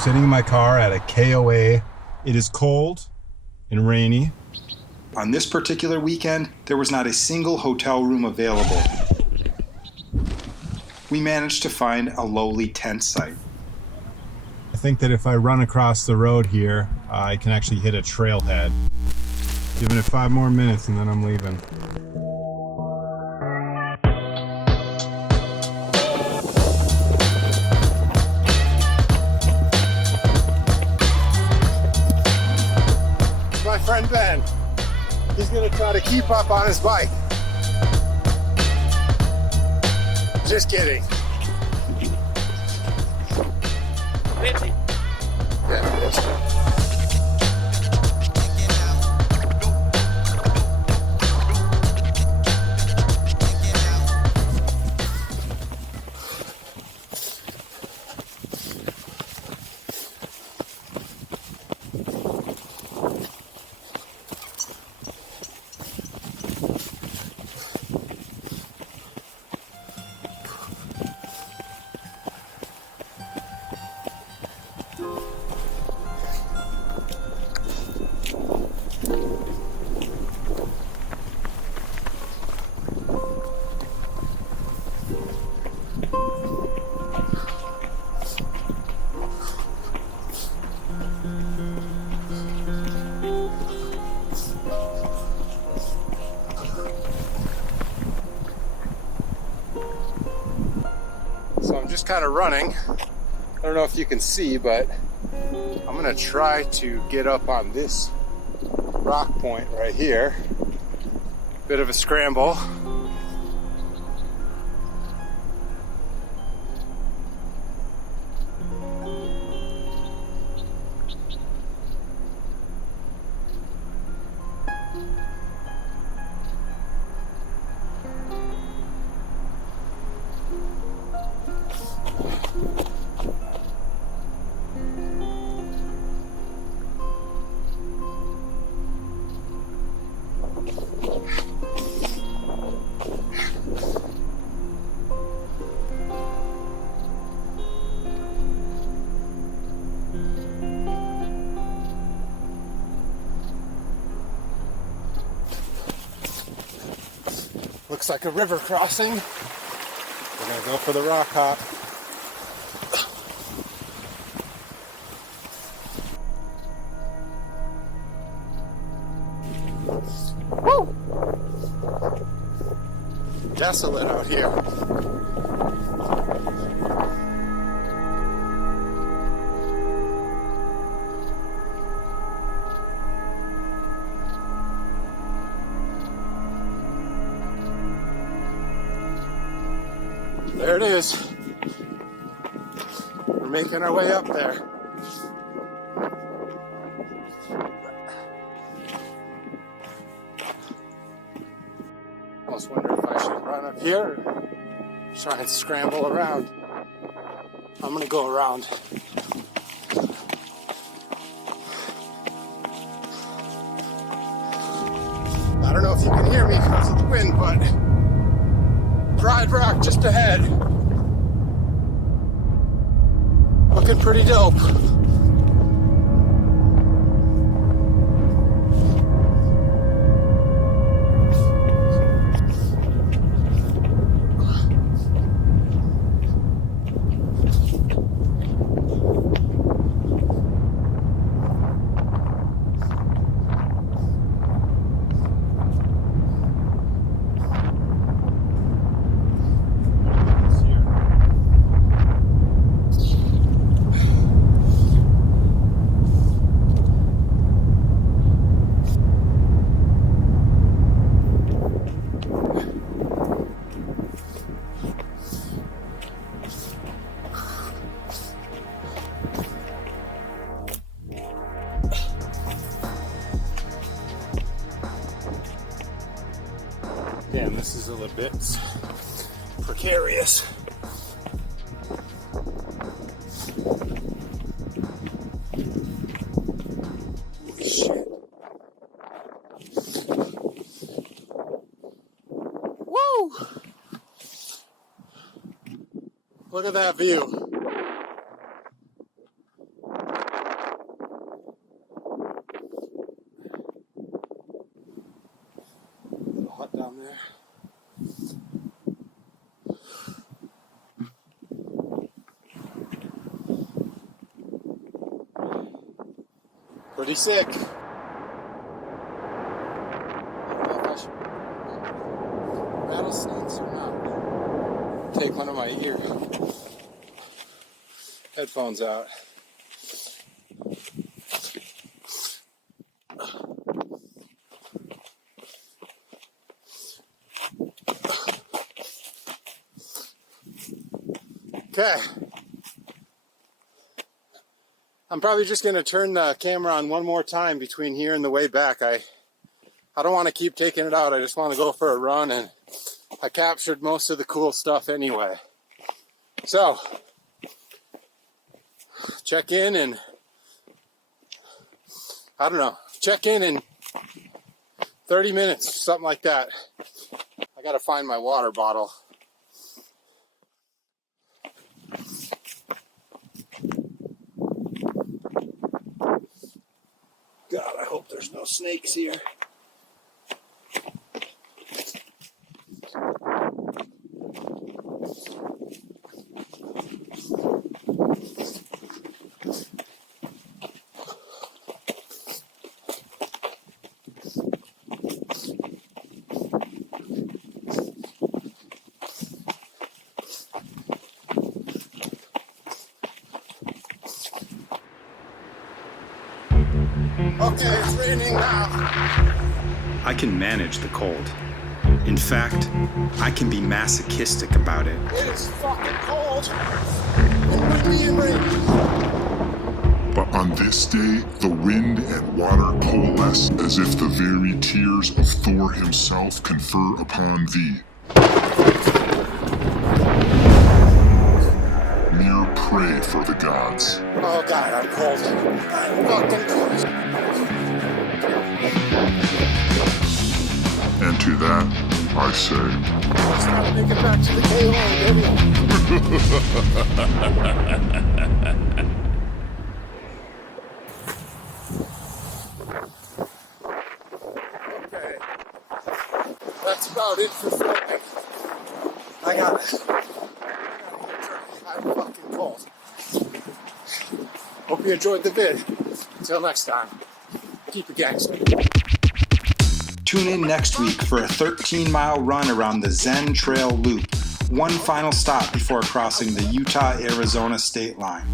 Sitting in my car at a KOA. It is cold and rainy. On this particular weekend, there was not a single hotel room available. We managed to find a lowly tent site. I think that if I run across the road here, I can actually hit a trailhead. Giving it 5 more minutes and then I'm leaving. It's my friend Ben. He's gonna try to keep up on his bike. Just kidding. Yeah, it is. So I'm just kind of running. I don't know if you can see, but I'm gonna try to get up on this rock point right here. Bit of a scramble. Looks like a river crossing. We're gonna go for the rock hop. Woo! Desolate out here. There it is. We're making our way up there. I almost wonder if I should run up here or try and scramble around. I'm gonna go around. I don't know if you can hear me because of the wind, but Pride Rock just ahead. Looking pretty dope. Damn, this is a little bit precarious. Holy shit. Woo! Look at that view. Pretty sick. I don't know if I should rattlesnakes or not. Take one of my ear headphones out. Okay. I'm probably just going to turn the camera on one more time between here and the way back. I don't want to keep taking it out. I just want to go for a run, and I captured most of the cool stuff anyway. So, check in and, I don't know, check in 30 minutes, something like that. I got to find my water bottle. God, I hope there's no snakes here. Okay, it's raining now. I can manage the cold. In fact, I can be masochistic about it. It is fucking cold and windy and rainy. But on this day, the wind and water coalesce as if the very tears of Thor himself confer upon thee. Mere prey for the gods. Oh God, I'm cold. I'm fucking cold. And to that, I say, Just gotta make it back to the KO, Okay, that's about it for filming. I gotta get turning. I'm fucking cold. Hope you enjoyed the vid. Until next time, keep it gangster. Tune in next week for a 13-mile run around the Zen Trail Loop, one final stop before crossing the Utah-Arizona state line.